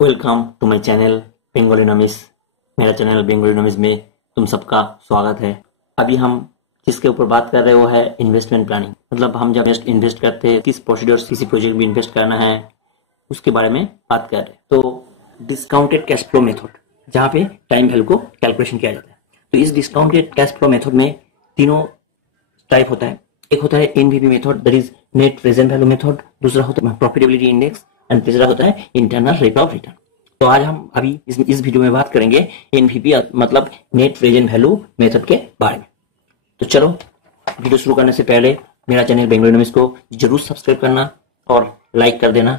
Welcome to my channel Bengolinomics. मेरा channel बेंगोलिनोमिक्स में तुम सबका स्वागत है। अभी हम जिसके ऊपर बात कर रहे हो है इन्वेस्टमेंट प्लानिंग। मतलब हम जब इन्वेस्ट करते हैं, किस प्रोसीड्यूर किसी प्रोजेक्ट में इन्वेस्ट करना है उसके बारे में बात कर रहे हैं। तो डिस्काउंटेड कैश फ्लो मेथड, जहाँ पे टाइम वैल्यू को कैलकुलेशन किया जाता है। तो इस डिस्काउंटेड कैश फ्लो मेथड में तीनों टाइप होता है। एक होता है NVP method, that is net present value method. दूसरा होता है प्रॉफिटेबिलिटी इंडेक्स एंड तीसरा होता है इंटरनल रेट ऑफ रिटर्न। तो आज हम अभी इस वीडियो में बात करेंगे एनवीपी मतलब नेट प्रेजेंट वैल्यू मेथड के बारे में। तो चलो वीडियो शुरू करने से पहले मेरा चैनल बेंगोलिनोमिक्स को जरूर सब्सक्राइब करना और लाइक कर देना।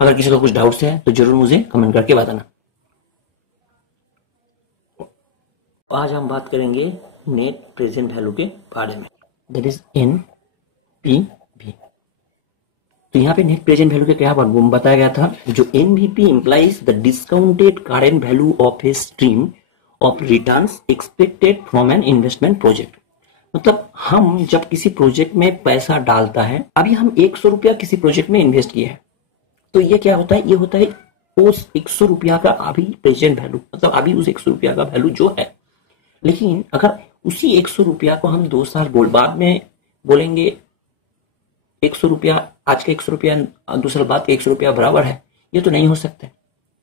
अगर किसी को कुछ डाउट्स है तो जरूर मुझे कमेंट करके बताना। आज हम बात करेंगे नेट प्रेजेंट वैल्यू के बारे में, दैट इज एनपीवी। तो यहाँ पे नेट प्रेजेंट वैल्यू के क्या बताया गया था, जो NVP implies the discounted current value of a stream of returns expected from an investment project. मतलब हम जब किसी प्रोजेक्ट में पैसा डालता है, अभी हम 100 रुपया किसी प्रोजेक्ट में इन्वेस्ट किया है, तो ये क्या होता है, ये होता है उस 100 रुपया का अभी प्रेजेंट वैल्यू, मतलब अभी उस 100 रुपया का वैल्यू जो है। लेकिन अगर उसी 100 रुपया को हम 2 साल बाद में बोलेंगे 100 रुपया, आज का 100 रुपया 2 साल बाद का 100 रुपया बराबर है, ये तो नहीं हो सकता।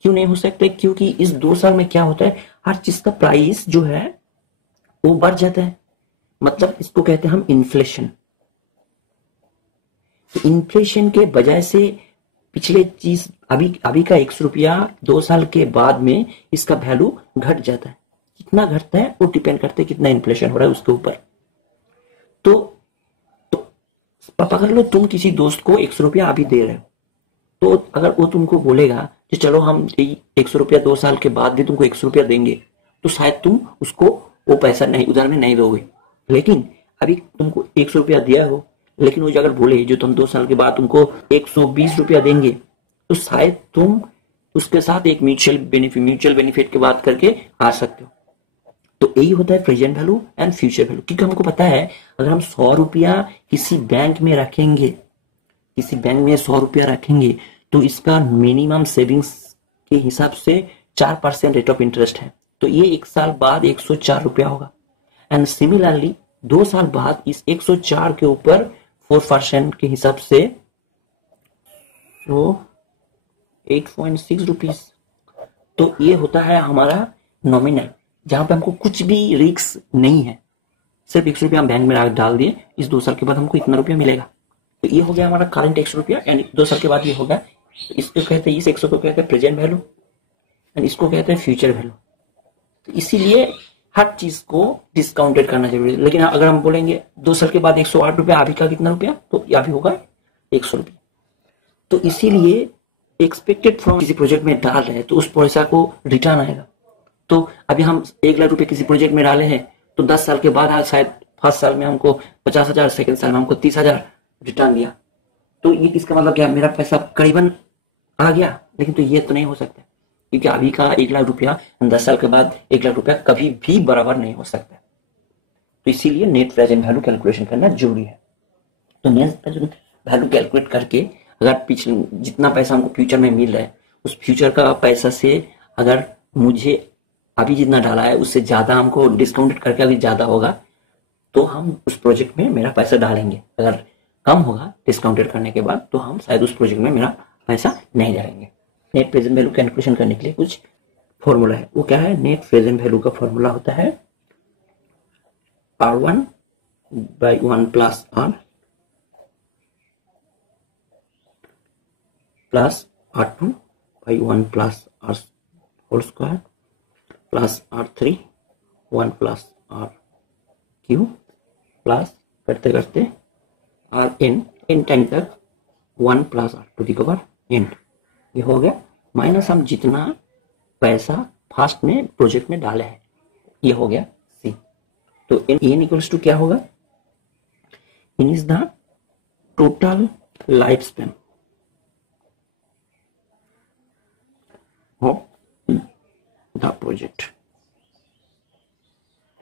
क्यों नहीं हो सकता? क्योंकि इस 2 साल में क्या होता है, हर चीज का प्राइस जो है वो बढ़ जाता है। मतलब इसको कहते हैं हम इन्फ्लेशन। तो इन्फ्लेशन के वजह से पिछले चीज अभी का 100 रुपया 2 साल के बाद में इसका वैल्यू घट जाता है। कितना घटता है वो डिपेंड करता है कितना इन्फ्लेशन हो रहा है उसके ऊपर। तो पकड़ लो, तुम किसी दोस्त को 100 रुपया अभी दे रहे हो, तो अगर वो तुमको बोलेगा कि चलो हम 100 रुपया 2 साल के बाद भी तुमको 100 रुपया देंगे, तो शायद तुम उसको वो पैसा नहीं उधार में नहीं दोगे। लेकिन अभी तुमको 100 रुपया दिया हो, लेकिन वो अगर बोले जो तुम 2 साल के बाद तुमको 120 रुपया देंगे, तो शायद तुम उसके साथ एक म्यूचुअल बेनिफिट की बात करके आ सकते हो। तो यही होता है present value and future value. क्योंकि हमको पता है अगर हम 100 रुपया किसी बैंक में रखेंगे, किसी बैंक में 100 रुपया रखेंगे, तो इसका मिनिमम सेविंग्स के हिसाब से 4% रेट ऑफ इंटरेस्ट है। तो ये 1 साल बाद 104 रुपया होगा। एंड सिमिलरली 2 साल बाद इस 104 के ऊपर 4% के हिसाब से तो 8.6 रुपीज। तो ये होता है हमारा नॉमिनल, जहां पे हमको कुछ भी रिस्क नहीं है। सिर्फ 100 रुपया हम बैंक में डाल दिए, इस 2 साल के बाद हमको इतना रुपया मिलेगा। तो ये हो गया हमारा करंट 100 रुपया, एंड 2 साल के बाद ये होगा। इसको कहते हैं, इस 100 को कहते हैं प्रेजेंट वैल्यू एंड इसको कहते हैं फ्यूचर वैल्यू। तो इसीलिए हर चीज को डिस्काउंटेड करना जरूरी है। लेकिन अगर हम बोलेंगे 2 साल के बाद 108 रुपया, अभी का कितना रुपया, तो अभी होगा 100 रुपया। तो इसीलिए एक्सपेक्टेड फ्रॉम किसी प्रोजेक्ट में डाल रहे हैं तो उस पैसा को रिटर्न आएगा। तो अभी हम 1 लाख रुपए किसी प्रोजेक्ट में डाले हैं, तो 10 साल के बाद शायद फर्स्ट साल में हमको 50,000, सेकंड साल में हमको 30,000 रिटर्न दिया। तो ये किसका मतलब क्या, मेरा पैसा करीबन आ गया। लेकिन तो ये तो नहीं हो सकता, क्योंकि अभी का 1 लाख रुपया 10 साल के बाद 1 लाख रुपया कभी भी बराबर नहीं हो सकता। तो इसीलिए नेट प्रेजेंट वैल्यू कैलकुलेशन करना जरूरी है। तो नेट प्रेजेंट वैल्यू कैलकुलेट करके अगर पिछले जितना पैसा हमको फ्यूचर में मिल रहा है, उस फ्यूचर का पैसा से अगर मुझे अभी जितना डाला है उससे ज्यादा हमको डिस्काउंटेड करके अभी ज्यादा होगा, तो हम उस प्रोजेक्ट में मेरा पैसा डालेंगे। अगर कम होगा डिस्काउंटेड करने के बाद, तो हम शायद उस प्रोजेक्ट में मेरा पैसा नहीं डालेंगे। नेट प्रेजेंट वैल्यू कैलकुलेशन करने के लिए कुछ फॉर्मूला है। वो क्या है, नेट प्रेजेंट वैल्यू का फॉर्मूला होता है R1 by 1 plus R plus R2 by 1 plus R whole square plus R3 1 plus R cube plus करते करते Rn टाइम तक 1 plus R to the power n। ये हो गया माइनस हम जितना पैसा फर्स्ट में प्रोजेक्ट में डाले हैं, ये हो गया C। तो n इक्वल्स टू क्या होगा, n is the total life span of the project.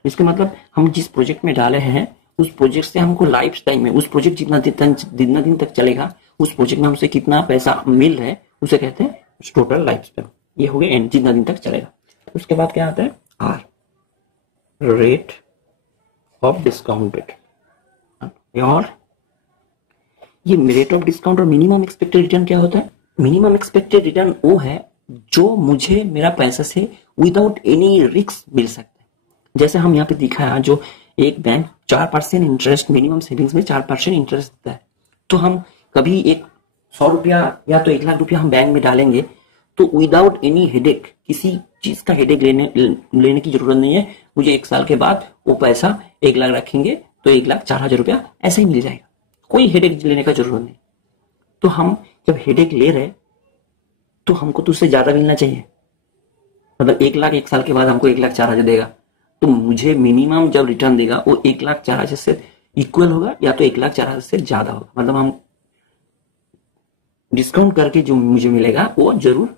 इसका मतलब हम जिस प्रोजेक्ट में डाले हैं उस प्रोजेक्ट से हमको लाइफ टाइम में, उस प्रोजेक्ट जितना दिन तक चलेगा, उस प्रोजेक्ट में हमसे कितना पैसा मिल रहा है उसे कहते हैं टोटल लाइफ स्पैन, ये हो गया एन, जितना दिन तक चलेगा। उसके बाद क्या आता है आर, रेट ऑफ डिस्काउंटेड। और ये रेट ऑफ डिस्काउंट और मिनिमम एक्सपेक्टेड रिटर्न क्या होता है? मिनिमम एक्सपेक्टेड रिटर्न वो है जो मुझे मेरा पैसा से विदाउट एनी रिस्क मिल सकता है। जैसे हम यहाँ पे दिखाया, जो एक बैंक 4% इंटरेस्ट, मिनिमम सेविंग्स में 4% इंटरेस्ट देता है, तो हम कभी एक 100 रुपया या तो 1 लाख रुपया हम बैंक में डालेंगे तो विदाउट एनी हेडेक, किसी चीज का हेडेक लेने की जरूरत नहीं है। मुझे 1 साल के बाद वो पैसा 1 लाख रखेंगे तो 1,04,000 रुपया ऐसे ही मिल जाएगा, कोई हेडेक लेने का जरूरत नहीं। तो हम जब हेडेक ले रहे तो हमको तो उससे ज्यादा मिलना चाहिए, मतलब 1 लाख 1 साल के बाद हमको 1,04,000 देगा, तो मुझे मिनिमम जब रिटर्न देगा वो 1,04,000 से इक्वल होगा या तो 1,04,000 से ज्यादा होगा। मतलब हम डिस्काउंट करके जो मुझे मिलेगा वो जरूर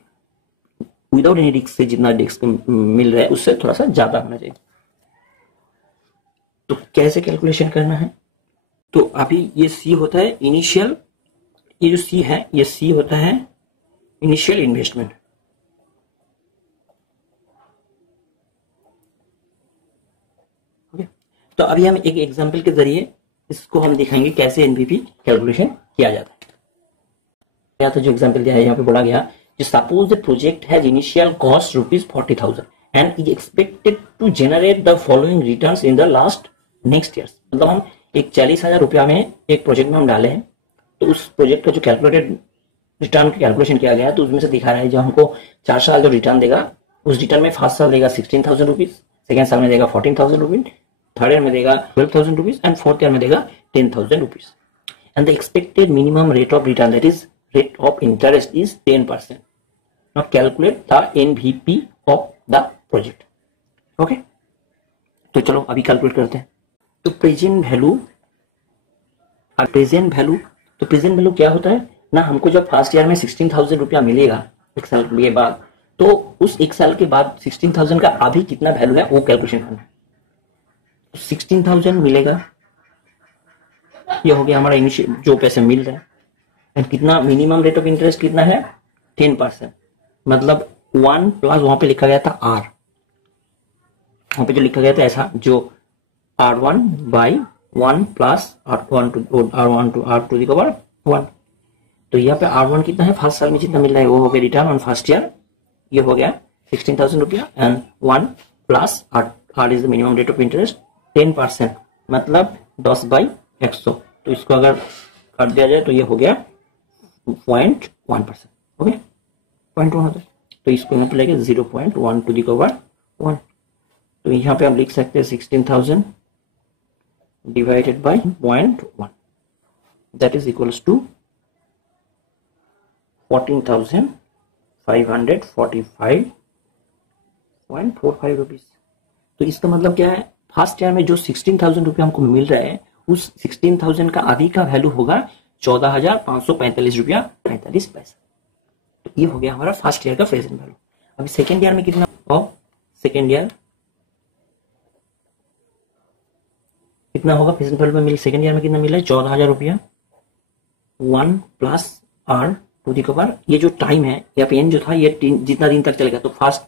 विदाउट एनी रिस्क से जितना रिस्क मिल रहा है उससे थोड़ा सा ज्यादा होना चाहिए। तो कैसे कैलकुलेशन करना है? तो अभी ये सी होता है इनिशियल, ये जो सी है ये सी होता है इनिशियल इन्वेस्टमेंट। ओके, तो अभी हम एक एग्जांपल के जरिए इसको हम दिखाएंगे कैसे एनपीवी कैलकुलेशन किया जाता है। तो जो एग्जांपल दिया है यहाँ पे बोला गया, suppose the project has initial cost ₹40,000 and is expected to generate the following returns in the last next years. मतलब हम एक 40,000 रुपया में एक प्रोजेक्ट में हम डाले हैं, तो उस प्रोजेक्ट का जो कैलकुलेटेड रिटर्न का कैलकुलेशन किया गया है तो उसमें से दिखा रहा है जो हमको 4 साल जो रिटर्न देगा, उस रिटर्न में फर्स्ट साल देगा 16,000 रुपीज, सेकेंड साल में देगा 14,000 रुपीज, थर्ड ईयर में देगा 12,000 रुपीज एंड फोर्थ ईयर में देगा 10,000 rupees. And the expected minimum rate of return, that is rate of interest is 10%. Now calculate the NVP of the project. Okay? तो चलो अभी कैलकुलेट करते हैं। तो प्रेजेंट वैल्यू, तो प्रेजेंट वैल्यू क्या होता है ना, हमको जब फर्स्ट ईयर में 16,000 रुपया मिलेगा 1 साल के बाद, तो उस 1 साल के बाद 16,000 का अभी कितना वैल्यू है वो कैलकुलेशन करना है। 16,000 मिलेगा, ये हो गया हमारा इनिशियल जो पैसे मिल रहा है। एंड कितना मिनिमम रेट ऑफ इंटरेस्ट कितना है 10%, मतलब 1 प्लस वहां पे लिखा गया था आर, वहां पे जो लिखा गया था ऐसा, जो R1 by 1 plus R1 to the power 1। तो यहाँ पे R1 कितना है, फर्स्ट साल में जितना मिल रहा है वो हो गया रिटर्न ऑन फर्स्ट ईयर, ये हो गया 16,000 रुपया and 1 plus R is the minimum rate of interest 10%, मतलब 10/100। तो इसको अगर काट दिया जाए तो ये हो गया 0.1%। ओके, 0.1 होता है, तो इसको यहाँ पे लेके 0.1 टू द पावर 1। तो यहाँ पे हम लिख सकते हैं 16,000 divided by 0.1, that is equals to 14,545.45 rupees. तो इसका मतलब क्या है, फर्स्ट ईयर में जो 16,000 रुपया हमको मिल रहा है उस 16,000 का अभी का वैल्यू होगा 14,545 रुपया 45 पैसा। तो ये हो गया हमारा फर्स्ट ईयर का प्रेजेंट वैल्यू। अभी सेकेंड ईयर में कितना, और सेकेंड ईयर कितना होगा प्रेजेंट वैल्यू में सेकेंड ईयर में कितना मिला है 14,000 रुपया, 1 plus R to the power, ये जो टाइम है या पेन जो था ये जितना दिन तक चलेगा, तो फर्स्ट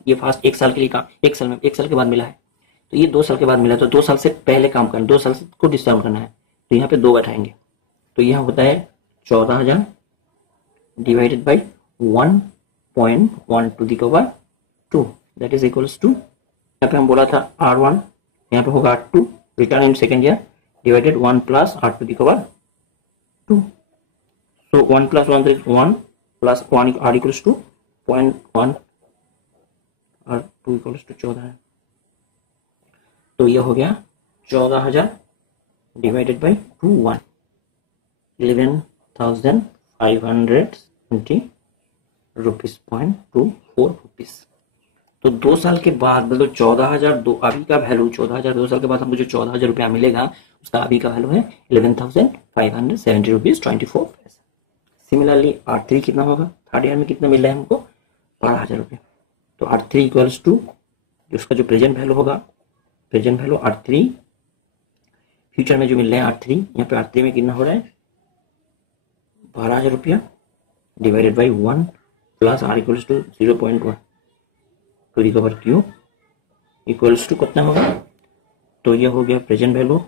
1 साल के लिए काम, 1 साल के बाद मिला है, तो ये 2 साल के बाद मिला, तो 2 साल से पहले काम करना, 2 साल को डिस्काउंट करना है, तो यहाँ पे 2 बैठाएंगे, तो यहाँ होता है 14,000 divided by 1.1 to the power 2, that is equals to, यहाँ पे हम बोला था R1, यहाँ पे होगा R2 return in second year divided 1 plus R to the power 2। So 1 plus 1 is 1 plus 1 r equals to 0.1 और 2 equals to 14 है। तो ये हो गया 14,000 डिवाइडेड बाई 2 1, 11,520 रुपीज 0.24 रुपीज। तो 2 साल के बाद मतलब 14,000 अभी का वैल्यू 14,000, 2 साल के बाद हमको जो 14,000 रुपया मिलेगा उसका अभी का वैल्यू है 11,570 रुपीज 24 पैसा। सिमिलरली R3 कितना होगा, थर्ड ईयर में कितना मिल रहा है हमको 12,000 रुपये, तो R3 इक्वल्स टू उसका जो प्रेजेंट वैल्यू होगा, प्रेजेंट वैल्यू R3 फ्यूचर में जो मिल रहा है R3, यहाँ पे R3 में कितना हो रहा है 12,000 रुपया divided by 1 plus R equals to 0.1 to recover cube equals to कितना होगा, तो ये हो गया present value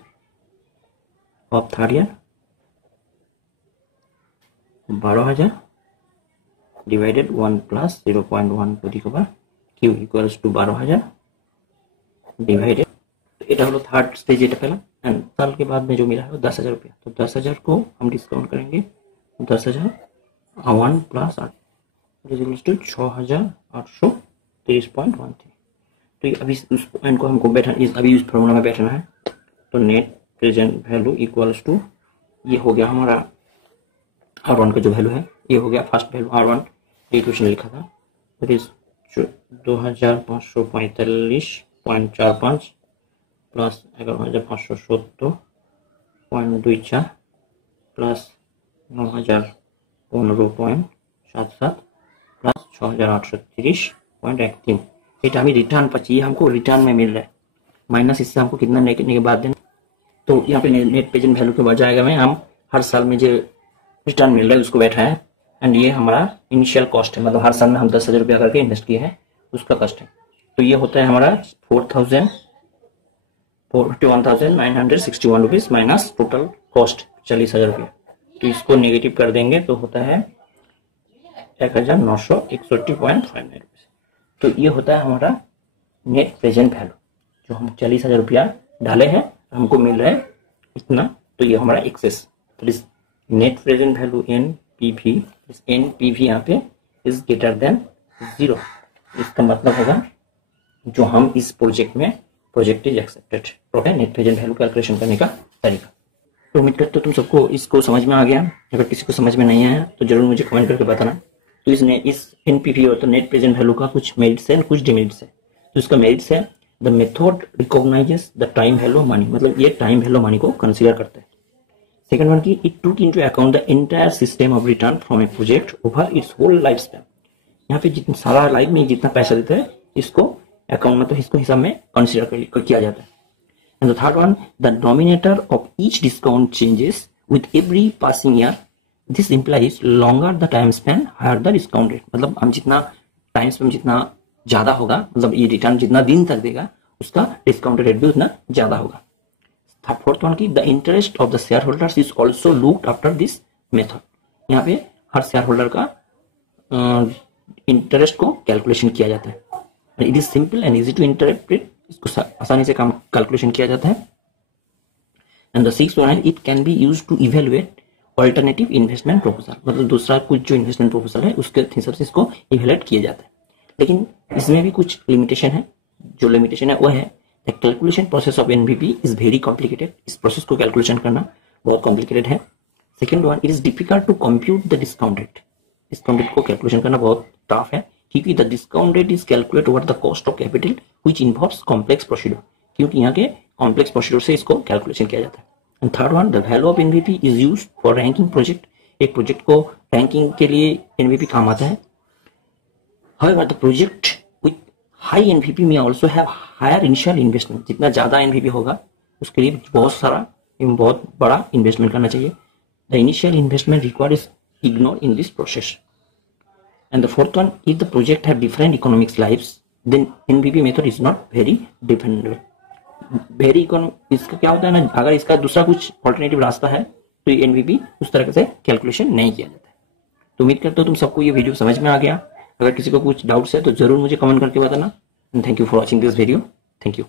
of third year 12,000 divided 1 plus 0.1 to recover cube equals to 12,000 divided, এটা হলো থার্ড স্টেজ, এটা পেলাম। एंड साल के बाद में जो मिला है वो 10,000 रुपया, तो 10,000 को हम डिस्काउंट करेंगे, 10,000 1 प्लस 8 टू 6,830.13। तो ये अभी उस पॉइंट को हमको बैठा अभी उस फॉर्मूला में बैठना है। तो net present value equals to ये हो गया हमारा R1 का जो वैल्यू है, ये हो गया फर्स्ट वैल्यू R1 इक्वेशन लिखा था, that is 2545.45 plus 11,570.24 plus 9,015.77 plus 6,830.13। এটা আমি रिटर्न पर चाहिए, हमको रिटर्न में मिल रहा है, माइनस इससे हमको कितना निकलने के बाद देना, तो यहाँ पे नेट प्रेजेंट वैल्यू के बाद जाएगा में हम हर साल में जो रिटर्न मिल रहा है उसको बैठा है। एंड ये हमारा इनिशियल कॉस्ट है, मतलब हर साल में हम 10,000 रुपया करके इन्वेस्ट किए हैं उसका कॉस्ट है। तो ये होता है हमारा 41,961 रुपीज माइनस टोटल कॉस्ट 40,000 रुपया। तो इसको नेगेटिव कर देंगे तो होता है 1,961.59 रुपीज। तो ये होता है हमारा नेट प्रेजेंट वैल्यू, जो हम 40,000 रुपया डाले हैं हमको मिल रहा है इतना, तो ये हमारा एक्सेस। तो इस नेट प्रेजेंट वैल्यू एनपीवी यहाँ पे इज ग्रेटर देन 0। इसका मतलब होगा जो हम इस प्रोजेक्ट में प्रोजेक्ट इज एक्सेप्टेड, तो है नेट प्रेजेंट वैल्यू कैलकुलेशन करने का तरीका। तो उम्मीद करते हो तुम सबको इसको समझ में आ गया। अगर किसी को समझ में नहीं आया तो जरूर मुझे कमेंट करके बताना। तो इस एनपीवी और तो नेट प्रेजेंट वैल्यू का कुछ मेरिट्स है कुछ डिमेरिट्स है। तो इसका मेरिट्स है the method recognises the time value money, मतलब ये टाइम वैल्यू मनी को कंसीडर करता है। सेकंड वन की it took into account the entire system of return from a project over its whole life span. यहाँ पे जितना सारा लाइफ में जितना पैसा देता है इसको अकाउंट में, तो इसको हिसाब में कंसीडर किया जाता है। And the third one the denominator of each discount changes with every passing year, this implies longer the time span higher the discount rate, मतलब हम जितना टाइम स्पैन जितना ज्यादा होगा, मतलब ये रिटर्न जितना दिन तक देगा उसका डिस्काउंट रेट भी उतना ज्यादा होगा। फोर्थ वन की the interest of the share holders is also looked after this method, यहाँ पे हर शेयर होल्डर का इंटरेस्ट को कैलकुलेशन किया जाता है। It is simple and easy to interpret, इसको आसानी से काम कैलकुलेशन किया जाता है। एंड द सिक्स्थ वन है it can be used to evaluate alternative investment proposal, मतलब दूसरा कुछ जो इन्वेस्टमेंट प्रोपोजल है उसके हिसाब से इसको इवेलुएट किया जाता है। लेकिन इसमें भी कुछ लिमिटेशन है, जो लिमिटेशन है वो है the calculation process of NVP is very complicated, इस प्रोसेस को कैलकुलेशन करना बहुत कॉम्प्लिकेटेड है। Second one it is difficult to compute the discount rate, discount rate को कैलकुलेशन करना बहुत टफ है क्योंकि the discount rate is calculate over the cost of capital which involves complex procedure, क्योंकि यहाँ के कॉम्प्लेक्स प्रोसीड्यूर से इसको कैलकुलेशन किया जाता है। And third one the value of NVP is used for ranking project, एक प्रोजेक्ट को रैंकिंग के लिए एनवीपी काम आता है। However, the project with high NVP may also have higher initial investment, जितना ज्यादा NVP होगा उसके लिए बहुत सारा एवं बहुत बड़ा इन्वेस्टमेंट करना चाहिए। The initial investment required is ignored in this process. And the fourth one, if the project have different economics lives, then NVP method is not very dependable. इसका क्या होता है ना, अगर इसका दूसरा कुछ ऑल्टरनेटिव रास्ता है तो ये NVP उस तरह से कैलकुलेशन नहीं किया जाता है। तो उम्मीद करता हूँ तुम सबको ये वीडियो समझ में आ गया। अगर किसी को कुछ डाउट्स है तो जरूर मुझे कमेंट करके बताना। Thank you for watching this video. Thank you.